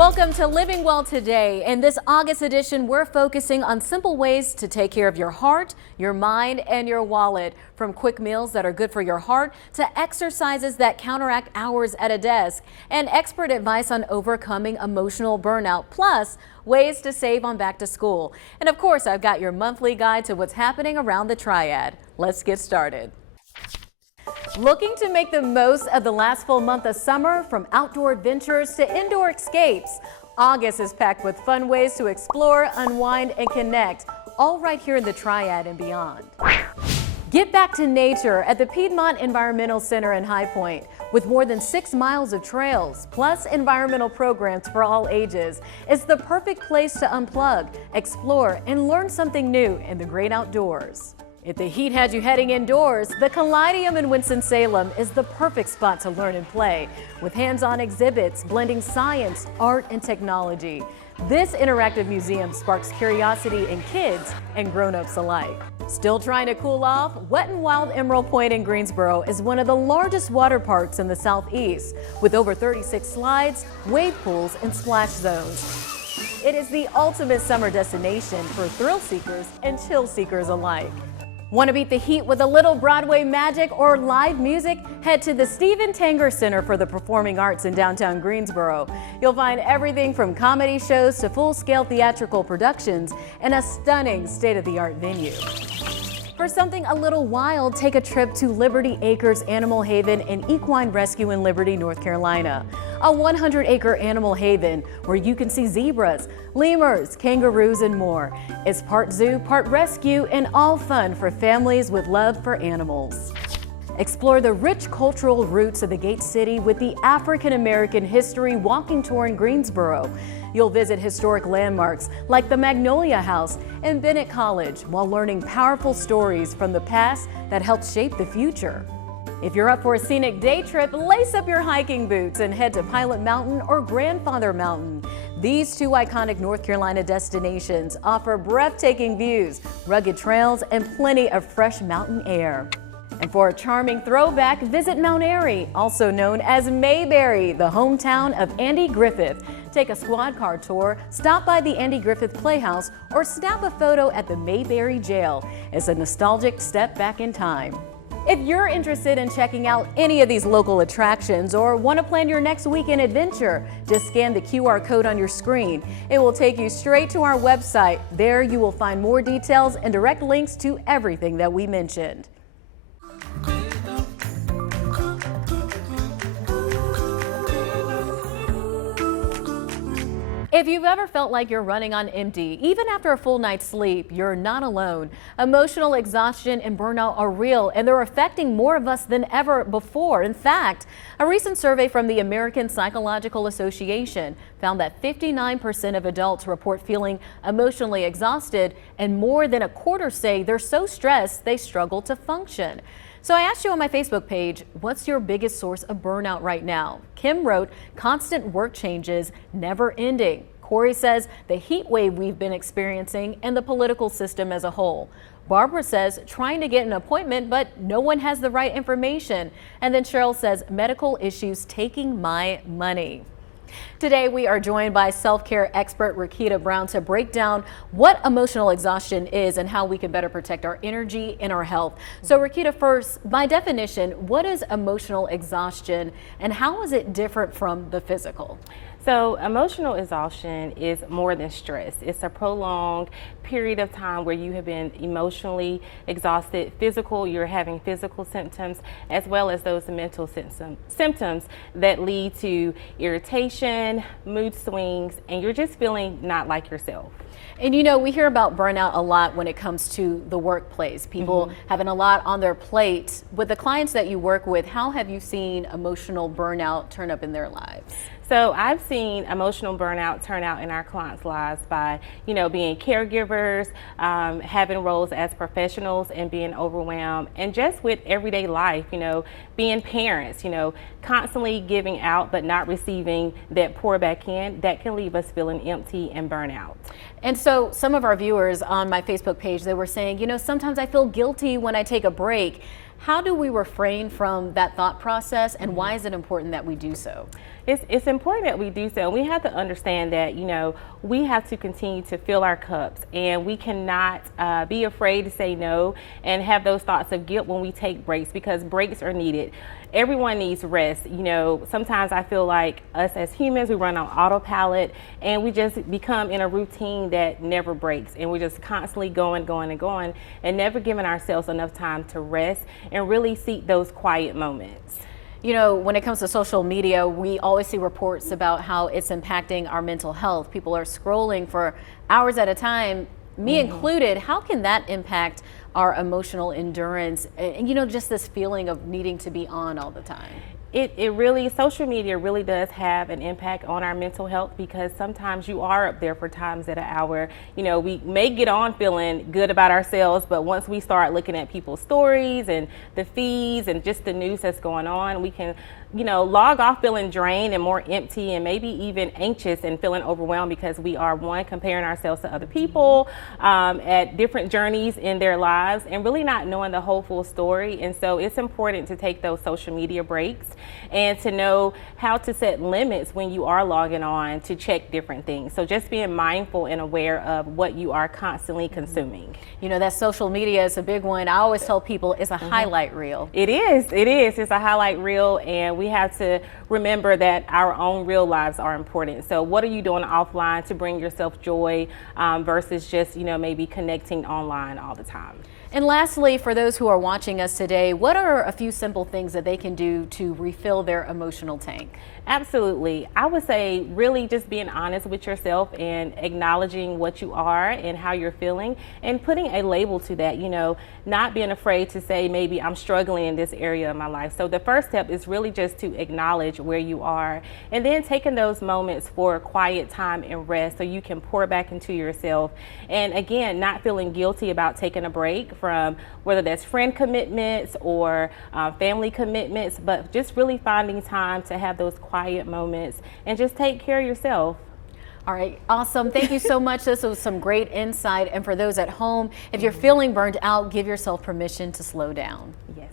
Welcome to Living Well Today. In this August edition, we're focusing on simple ways to take care of your heart, your mind, and your wallet. From quick meals that are good for your heart to exercises that counteract hours at a desk, and expert advice on overcoming emotional burnout, plus ways to save on back to school. And of course, I've got your monthly guide to what's happening around the triad. Let's get started. Looking to make the most of the last full month of summer, from outdoor adventures to indoor escapes, August is packed with fun ways to explore, unwind, and connect, all right here in the Triad and beyond. Get back to nature at the Piedmont Environmental Center in High Point. With more than 6 miles of trails, plus environmental programs for all ages, it's the perfect place to unplug, explore, and learn something new in the great outdoors. If the heat had you heading indoors, the Callidium in Winston-Salem is the perfect spot to learn and play, with hands-on exhibits blending science, art, and technology. This interactive museum sparks curiosity in kids and grown-ups alike. Still trying to cool off? Wet n Wild Emerald Point in Greensboro is one of the largest water parks in the Southeast, with over 36 slides, wave pools, and splash zones. It is the ultimate summer destination for thrill seekers and chill seekers alike. Want to beat the heat with a little Broadway magic or live music? Head to the Stephen Tanger Center for the Performing Arts in downtown Greensboro. You'll find everything from comedy shows to full-scale theatrical productions in a stunning state-of-the-art venue. For something a little wild, take a trip to Liberty Acres Animal Haven and Equine Rescue in Liberty, North Carolina. A 100-acre animal haven where you can see zebras, lemurs, kangaroos, and more. It's part zoo, part rescue, and all fun for families with love for animals. Explore the rich cultural roots of the Gate City with the African American History Walking Tour in Greensboro. You'll visit historic landmarks like the Magnolia House and Bennett College while learning powerful stories from the past that helped shape the future. If you're up for a scenic day trip, lace up your hiking boots and head to Pilot Mountain or Grandfather Mountain. These two iconic North Carolina destinations offer breathtaking views, rugged trails, and plenty of fresh mountain air. And for a charming throwback, visit Mount Airy, also known as Mayberry, the hometown of Andy Griffith. Take a squad car tour, stop by the Andy Griffith Playhouse, or snap a photo at the Mayberry Jail. It's a nostalgic step back in time. If you're interested in checking out any of these local attractions or want to plan your next weekend adventure, just scan the QR code on your screen. It will take you straight to our website. There you will find more details and direct links to everything that we mentioned. If you've ever felt like you're running on empty, even after a full night's sleep, you're not alone. Emotional exhaustion and burnout are real, and they're affecting more of us than ever before. In fact, a recent survey from the American Psychological Association found that 59% of adults report feeling emotionally exhausted, and more than a quarter say they're so stressed they struggle to function. So I asked you on my Facebook page, what's your biggest source of burnout right now? Kim wrote, constant work changes, never ending. Corey says the heat wave we've been experiencing and the political system as a whole. Barbara says trying to get an appointment, but no one has the right information. And then Cheryl says medical issues taking my money. Today, we are joined by self-care expert Rakita Brown to break down what emotional exhaustion is and how we can better protect our energy and our health. So Rakita, first, by definition, what is emotional exhaustion and how is it different from the physical? So emotional exhaustion is more than stress. It's a prolonged period of time where you have been emotionally exhausted. You're having physical symptoms as well as those mental symptoms that lead to irritation, mood swings, and you're just feeling not like yourself. And you know, we hear about burnout a lot when it comes to the workplace. People having a lot on their plate. With the clients that you work with, how have you seen emotional burnout turn up in their lives? So I've seen emotional burnout turn out in our clients' lives by, being caregivers, having roles as professionals and being overwhelmed, and just with everyday life, being parents, constantly giving out but not receiving that pour back in, that can leave us feeling empty and burnout. And so some of our viewers on my Facebook page, they were saying, sometimes I feel guilty when I take a break. How do we refrain from that thought process, and why is it important that we do so? it's important that we do so. We have to understand that, we have to continue to fill our cups, and we cannot be afraid to say no and have those thoughts of guilt when we take breaks, because breaks are needed. Everyone needs rest. Sometimes I feel like us as humans, we run on autopilot and we just become in a routine that never breaks, and we're just constantly going and never giving ourselves enough time to rest and really seek those quiet moments. When it comes to social media, we always see reports about how it's impacting our mental health. People are scrolling for hours at a time, me included. How can that impact our emotional endurance and, just this feeling of needing to be on all the time? It really, social media really does have an impact on our mental health, because sometimes you are up there for times at an hour. We may get on feeling good about ourselves, but once we start looking at people's stories and the feeds and just the news that's going on, we can log off feeling drained and more empty, and maybe even anxious and feeling overwhelmed, because we are, one, comparing ourselves to other people at different journeys in their lives and really not knowing the whole full story. And so it's important to take those social media breaks and to know how to set limits when you are logging on to check different things. So just being mindful and aware of what you are constantly consuming. That social media is a big one. I always tell people it's a highlight reel. It is. It's a highlight reel, and we have to remember that our own real lives are important. So what are you doing offline to bring yourself joy versus just, maybe connecting online all the time? And lastly, for those who are watching us today, what are a few simple things that they can do to refill their emotional tank? Absolutely. I would say really just being honest with yourself and acknowledging what you are and how you're feeling, and putting a label to that, not being afraid to say, maybe I'm struggling in this area of my life. So the first step is really just to acknowledge where you are, and then taking those moments for quiet time and rest so you can pour back into yourself. And again, not feeling guilty about taking a break from whether that's friend commitments or family commitments, but just really finding time to have those quiet moments and just take care of yourself. All right, awesome. Thank you so much. This was some great insight. And for those at home, if you're feeling burned out, give yourself permission to slow down. Yes.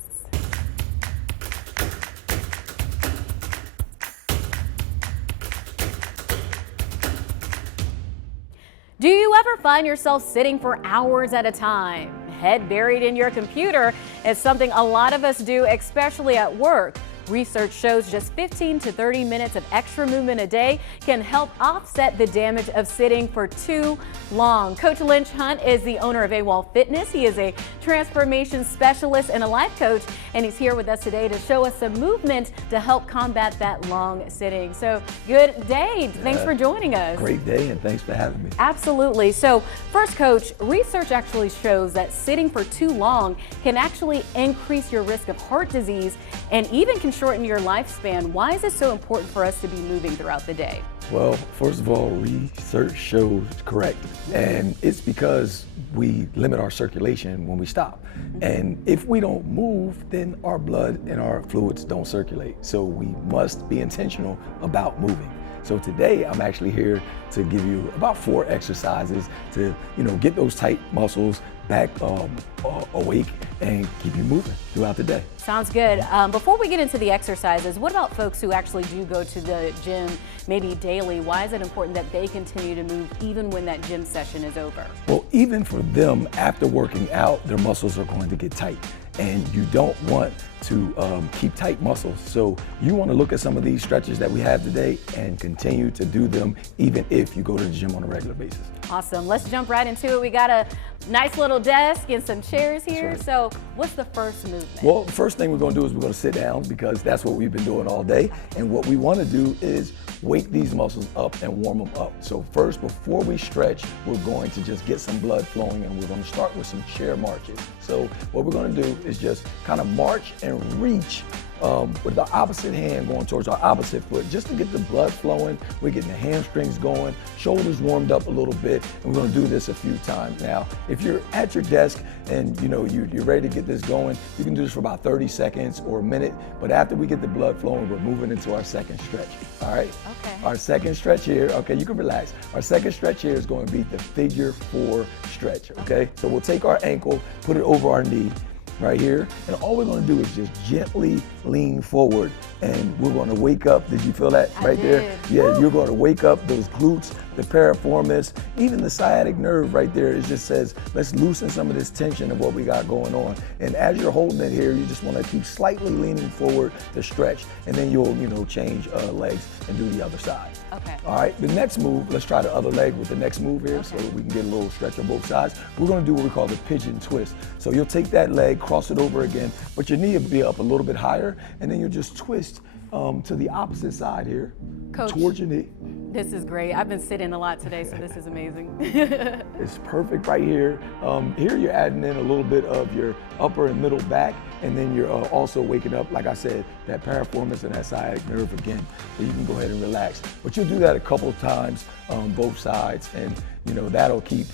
Do you ever find yourself sitting for hours at a time? Head buried in your computer is something a lot of us do, especially at work. Research shows just 15 to 30 minutes of extra movement a day can help offset the damage of sitting for too long. Coach Lynch Hunt is the owner of AWOL Fitness. He is a transformation specialist and a life coach, and he's here with us today to show us some movement to help combat that long sitting. So good day. Thanks for joining us. Great day, and thanks for having me. Absolutely. So first, Coach, research actually shows that sitting for too long can actually increase your risk of heart disease and even can shorten your lifespan. Why is it so important for us to be moving throughout the day? Well, first of all, research shows correct, and it's because we limit our circulation when we stop. And if we don't move, then our blood and our fluids don't circulate. So we must be intentional about moving. So today I'm actually here to give you about 4 exercises to, get those tight muscles back awake and keep you moving throughout the day. Sounds good. Before we get into the exercises, what about folks who actually do go to the gym maybe daily? Why is it important that they continue to move even when that gym session is over? Well, even for them, after working out, their muscles are going to get tight. And you don't want to keep tight muscles. So you want to look at some of these stretches that we have today and continue to do them even if you go to the gym on a regular basis. Awesome. Let's jump right into it. We got a nice little desk and some chairs here. Sure. So what's the first movement? Well, the first thing we're going to do is we're going to sit down, because that's what we've been doing all day. And what we want to do is wake these muscles up and warm them up. So first, before we stretch, we're going to just get some blood flowing, and we're going to start with some chair marches. So what we're going to do is just kind of march and reach with the opposite hand going towards our opposite foot, just to get the blood flowing. We're getting the hamstrings going, shoulders warmed up a little bit, and we're going to do this a few times. Now, if you're at your desk and you're ready to get this going, you can do this for about 30 seconds or a minute. But after we get the blood flowing, we're moving into our second stretch. All right? Okay. Our second stretch here, okay, you can relax. Our second stretch here is going to be the figure 4 stretch, okay? So we'll take our ankle, put it over our knee right here, and all we're going to do is just gently lean forward and we're going to wake up. Did you feel that right there? did. Yeah, Woo. you're going to wake up those glutes, the piriformis, even the sciatic nerve right there. It just says, let's loosen some of this tension of what we got going on. And as you're holding it here, you just want to keep slightly leaning forward to stretch, and then you'll, change legs and do the other side. Okay. All right, the next move, let's try the other leg with the next move here so that we can get a little stretch on both sides. We're gonna do what we call the pigeon twist. So you'll take that leg, cross it over again, but your knee will be up a little bit higher, and then you'll just twist to the opposite side here, Coach. towards your knee. This is great. I've been sitting a lot today, so this is amazing. It's perfect right here. Here you're adding in a little bit of your upper and middle back, and then you're also waking up, like I said, that piriformis and that sciatic nerve again. So you can go ahead and relax. But you'll do that a couple of times on both sides, and that'll keep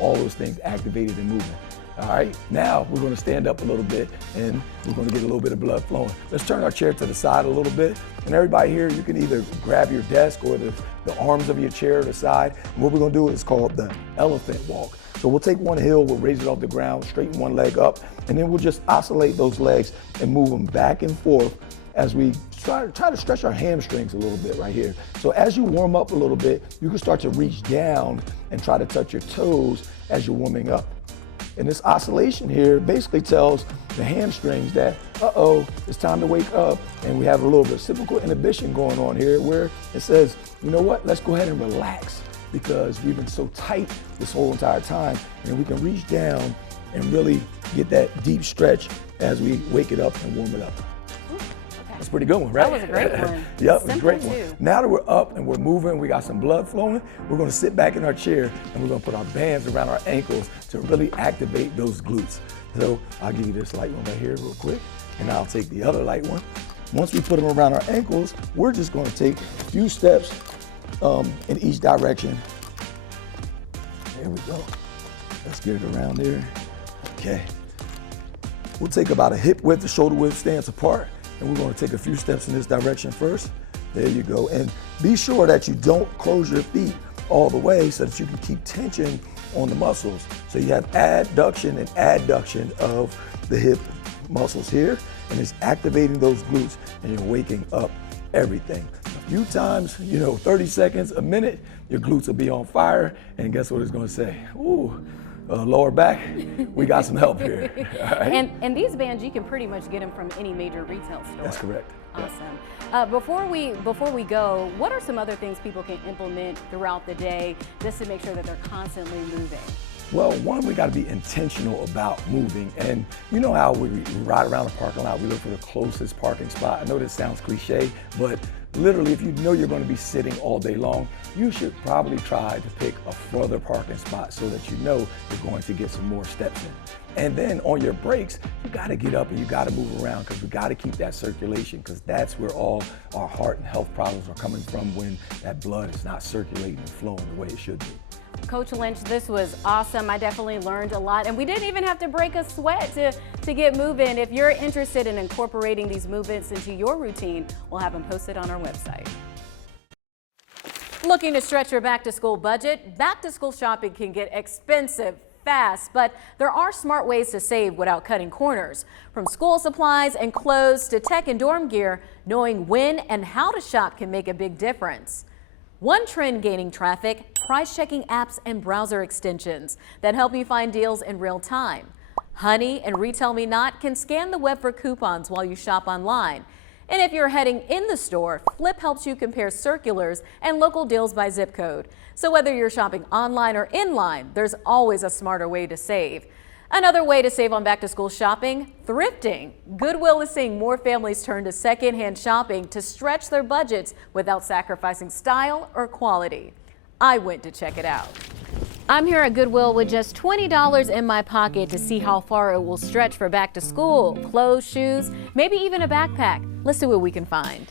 all those things activated and moving. All right, now we're gonna stand up a little bit and we're gonna get a little bit of blood flowing. Let's turn our chair to the side a little bit. And everybody here, you can either grab your desk or the arms of your chair to the side. And what we're gonna do is called the elephant walk. So we'll take one heel, we'll raise it off the ground, straighten one leg up, and then we'll just oscillate those legs and move them back and forth as we try to stretch our hamstrings a little bit right here. So as you warm up a little bit, you can start to reach down and try to touch your toes as you're warming up. And this oscillation here basically tells the hamstrings that, it's time to wake up. And we have a little reciprocal inhibition going on here where it says, you know what, let's go ahead and relax because we've been so tight this whole entire time. And we can reach down and really get that deep stretch as we wake it up and warm it up. That's a pretty good one, right? That was a great one. Yep, it's a great Simple, one. too. Now that we're up and we're moving, we got some blood flowing, we're gonna sit back in our chair and we're gonna put our bands around our ankles to really activate those glutes. So I'll give you this light one right here real quick, and I'll take the other light one. Once we put them around our ankles, we're just gonna take a few steps in each direction. There we go. Let's get it around there. Okay. We'll take about a hip width to shoulder width stance apart. And we're going to take a few steps in this direction first. There you go. And be sure that you don't close your feet all the way so that you can keep tension on the muscles. So you have adduction and adduction of the hip muscles here, and it's activating those glutes, and you're waking up everything. A few times, 30 seconds, a minute, your glutes will be on fire, and guess what it's going to say? Ooh. Lower back, we got some help here. All right? And these bands, you can pretty much get them from any major retail store. That's correct. Awesome. Before we go, what are some other things people can implement throughout the day just to make sure that they're constantly moving? Well, one, we got to be intentional about moving. And you know how we ride around the parking lot, we look for the closest parking spot. I know this sounds cliche, but literally, if you know you're going to be sitting all day long, you should probably try to pick a further parking spot so that you know you're going to get some more steps in. And then on your breaks, you got to get up and you got to move around because we got to keep that circulation because that's where all our heart and health problems are coming from when that blood is not circulating and flowing the way it should be. Coach Lynch, this was awesome. I definitely learned a lot, and we didn't even have to break a sweat to get moving. If you're interested in incorporating these movements into your routine, we'll have them posted on our website. Looking to stretch your back-to-school budget? Back-to-school shopping can get expensive fast, but there are smart ways to save without cutting corners. From school supplies and clothes to tech and dorm gear, knowing when and how to shop can make a big difference. One trend gaining traffic, price-checking apps and browser extensions that help you find deals in real time. Honey and Retail Me Not can scan the web for coupons while you shop online. And if you're heading in the store, Flip helps you compare circulars and local deals by zip code. So whether you're shopping online or in line, there's always a smarter way to save. Another way to save on back-to-school shopping, thrifting. Goodwill is seeing more families turn to secondhand shopping to stretch their budgets without sacrificing style or quality. I went to check it out. I'm here at Goodwill with just $20 in my pocket to see how far it will stretch for back to school, clothes, shoes, maybe even a backpack. Let's see what we can find.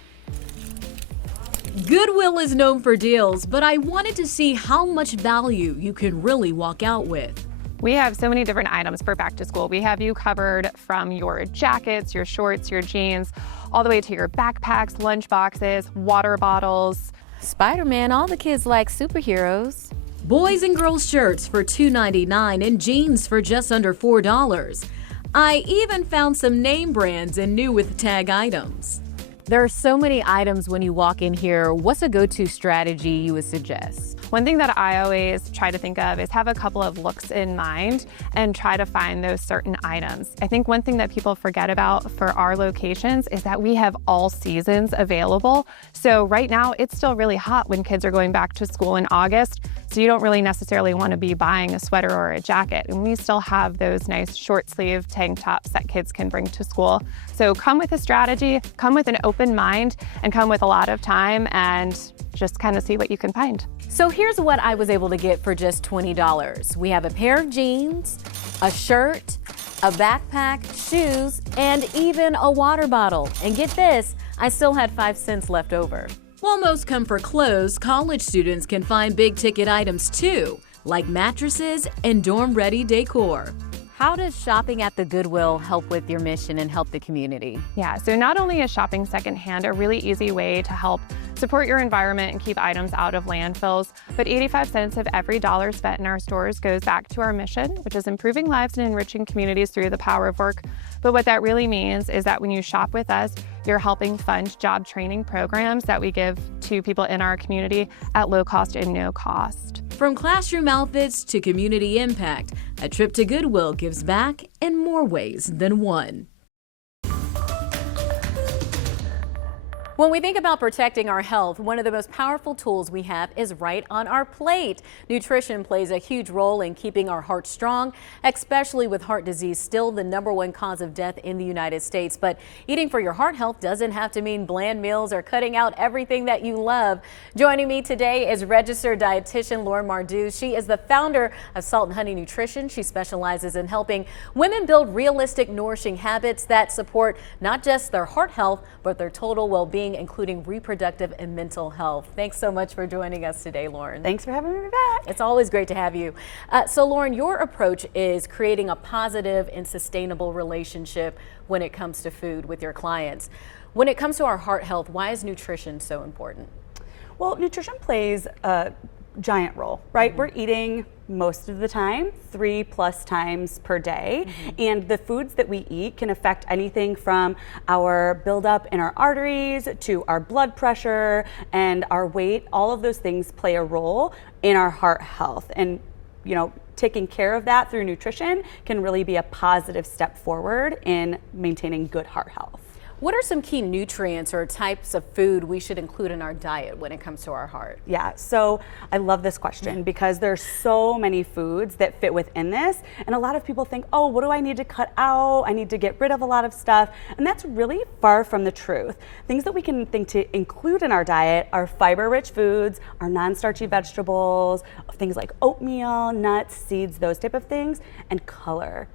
Goodwill is known for deals, but I wanted to see how much value you can really walk out with. We have so many different items for back to school. We have you covered from your jackets, your shorts, your jeans, all the way to your backpacks, lunch boxes, water bottles. Spider-Man, all the kids like superheroes. Boys and girls shirts for $2.99 and jeans for just under $4. I even found some name brands and new with tag items. There are so many items when you walk in here. What's a go-to strategy you would suggest? One thing that I always try to think of is have a couple of looks in mind and try to find those certain items. I think one thing that people forget about for our locations is that we have all seasons available. So right now it's still really hot when kids are going back to school in August. So you don't really necessarily want to be buying a sweater or a jacket. And we still have those nice short sleeve tank tops that kids can bring to school. So come with a strategy, come with an open mind, and come with a lot of time and just kind of see what you can find. So here's what I was able to get for just $20. We have a pair of jeans, a shirt, a backpack, shoes, and even a water bottle. And get this, I still had 5 cents left over. While most come for clothes, college students can find big ticket items too, like mattresses and dorm-ready decor. How does shopping at the Goodwill help with your mission and help the community? Yeah, so not only is shopping secondhand a really easy way to help support your environment and keep items out of landfills, but 85 cents of every dollar spent in our stores goes back to our mission, which is improving lives and enriching communities through the power of work. But what that really means is that when you shop with us, you're helping fund job training programs that we give to people in our community at low cost and no cost. From classroom outfits to community impact, a trip to Goodwill gives back in more ways than one. When we think about protecting our health, one of the most powerful tools we have is right on our plate. Nutrition plays a huge role in keeping our heart strong, especially with heart disease still the #1 cause of death in the United States. But eating for your heart health doesn't have to mean bland meals or cutting out everything that you love. Joining me today is registered dietitian Lauren Coleman. She is the founder of Salt and Honey Nutrition. She specializes in helping women build realistic, nourishing habits that support not just their heart health, but their total well-being, including reproductive and mental health. Thanks so much for joining us today, Lauren. Thanks for having me back. It's always great to have you. So Lauren, your approach is creating a positive and sustainable relationship when it comes to food with your clients. When it comes to our heart health, why is nutrition so important? Well, nutrition plays a giant role, right? We're eating most of the time, 3+ times per day. And the foods that we eat can affect anything from our buildup in our arteries to our blood pressure and our weight. All of those things play a role in our heart health. And, you know, taking care of that through nutrition can really be a positive step forward in maintaining good heart health. What are some key nutrients or types of food we should include in our diet when it comes to our heart? Yeah, so I love this question because there's so many foods that fit within this. And a lot of people think, oh, what do I need to cut out? I need to get rid of a lot of stuff. And that's really far from the truth. Things that we can think to include in our diet are fiber-rich foods, our non-starchy vegetables, things like oatmeal, nuts, seeds, those type of things, and color.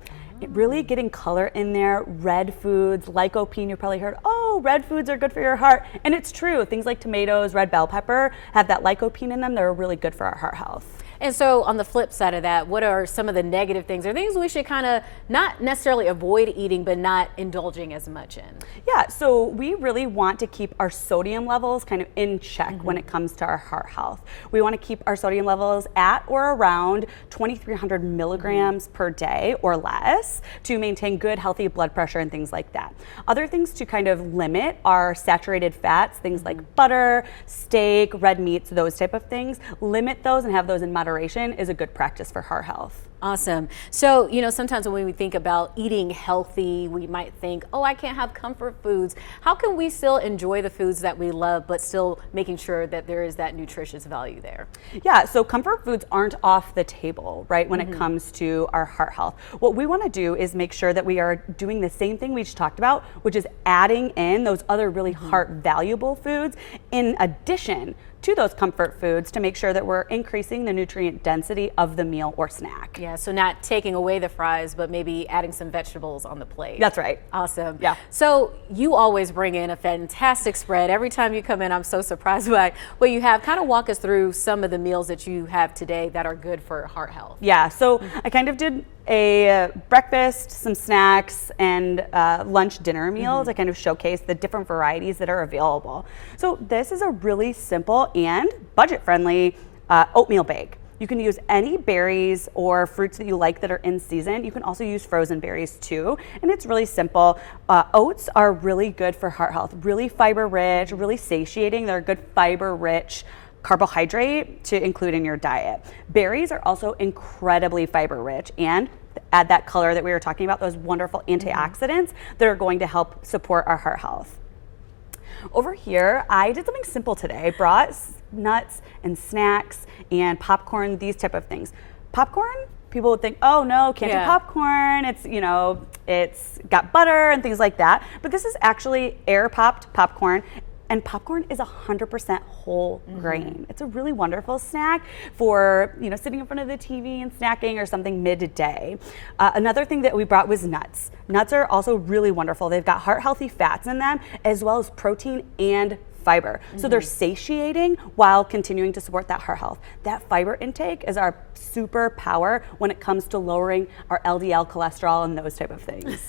Really getting color in there, red foods, lycopene, you probably heard, oh, red foods are good for your heart. And it's true, things like tomatoes, red bell pepper have that lycopene in them that are really good for our heart health. And so on the flip side of that, what are some of the negative things or things we should kind of not necessarily avoid eating, but not indulging as much in? Yeah, so we really want to keep our sodium levels kind of in check when it comes to our heart health. We want to keep our sodium levels at or around 2,300 milligrams per day or less to maintain good, healthy blood pressure and things like that. Other things to kind of limit are saturated fats, things like butter, steak, red meats, those type of things. Limit those and have those in moderation is a good practice for heart health. Awesome. So, you know, sometimes when we think about eating healthy, we might think, oh, I can't have comfort foods. How can we still enjoy the foods that we love, but still making sure that there is that nutritious value there? Yeah, so comfort foods aren't off the table, right, when it comes to our heart health. What we want to do is make sure that we are doing the same thing we just talked about, which is adding in those other really heart valuable foods in addition to those comfort foods to make sure that we're increasing the nutrient density of the meal or snack. Yeah, so not taking away the fries, but maybe adding some vegetables on the plate. That's right. Awesome. Yeah. So you always bring in a fantastic spread. Every time you come in, I'm so surprised by what you have. Kind of walk us through some of the meals that you have today that are good for heart health. Yeah, so I kind of did a breakfast, some snacks, and lunch dinner meals. I kind of showcase the different varieties that are available. So this is a really simple and budget-friendly oatmeal bake. You can use any berries or fruits that you like that are in season. You can also use frozen berries too, and it's really simple. Oats are really good for heart health, really fiber rich, really satiating. They're a good fiber rich carbohydrate to include in your diet. Berries are also incredibly fiber rich and add that color that we were talking about, those wonderful antioxidants that are going to help support our heart health. Over here, I did something simple today. I brought nuts and snacks and popcorn, these type of things. Popcorn, people would think, oh no, can't do popcorn. It's, you know, it's got butter and things like that. But this is actually air popped popcorn. And popcorn is 100% whole grain. It's a really wonderful snack for, you know, sitting in front of the TV and snacking or something midday. Another thing that we brought was nuts. Nuts are also really wonderful. They've got heart healthy fats in them, as well as protein and fiber. So they're satiating while continuing to support that heart health. That fiber intake is our superpower when it comes to lowering our LDL cholesterol and those type of things.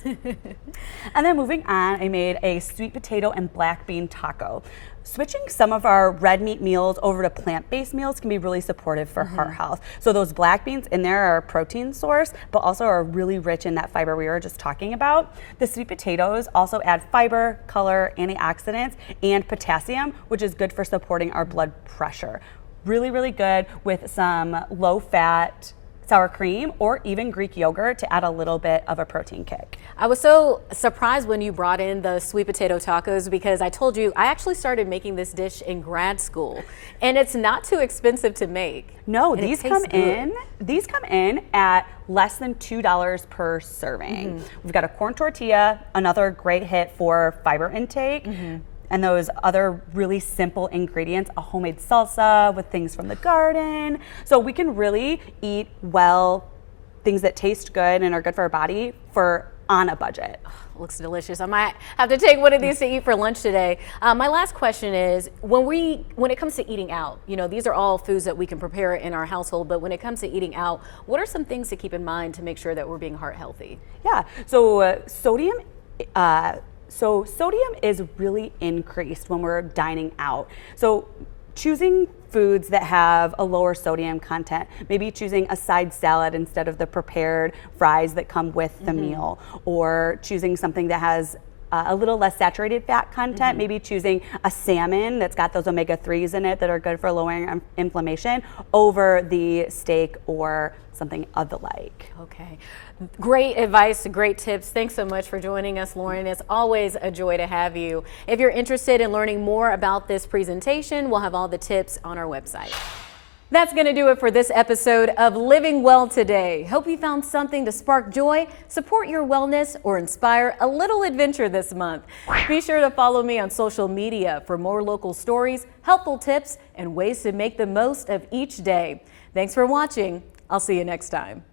And then moving on, I made a sweet potato and black bean taco. Switching some of our red meat meals over to plant-based meals can be really supportive for heart health. So those black beans in there are a protein source, but also are really rich in that fiber we were just talking about. The sweet potatoes also add fiber, color, antioxidants, and potassium, which is good for supporting our blood pressure. Really, really good with some low-fat sour cream or even Greek yogurt to add a little bit of a protein kick. I was so surprised when you brought in the sweet potato tacos because I told you I actually started making this dish in grad school and it's not too expensive to make. No, these come in at less than $2 per serving. We've got a corn tortilla, another great hit for fiber intake. And those other really simple ingredients, a homemade salsa with things from the garden. So we can really eat well, things that taste good and are good for our body on a budget. Looks delicious. I might have to take one of these to eat for lunch today. My last question is, when it comes to eating out, you know, these are all foods that we can prepare in our household, but when it comes to eating out, what are some things to keep in mind to make sure that we're being heart healthy? Yeah, so sodium is really increased when we're dining out. So choosing foods that have a lower sodium content, maybe choosing a side salad instead of the prepared fries that come with the meal, or choosing something that has a little less saturated fat content, maybe choosing a salmon that's got those omega-3s in it that are good for lowering inflammation over the steak or something of the like. Okay. Great advice, great tips. Thanks so much for joining us, Lauren. It's always a joy to have you. If you're interested in learning more about this presentation, we'll have all the tips on our website. That's going to do it for this episode of Living Well Today. Hope you found something to spark joy, support your wellness, or inspire a little adventure this month. Be sure to follow me on social media for more local stories, helpful tips, and ways to make the most of each day. Thanks for watching. I'll see you next time.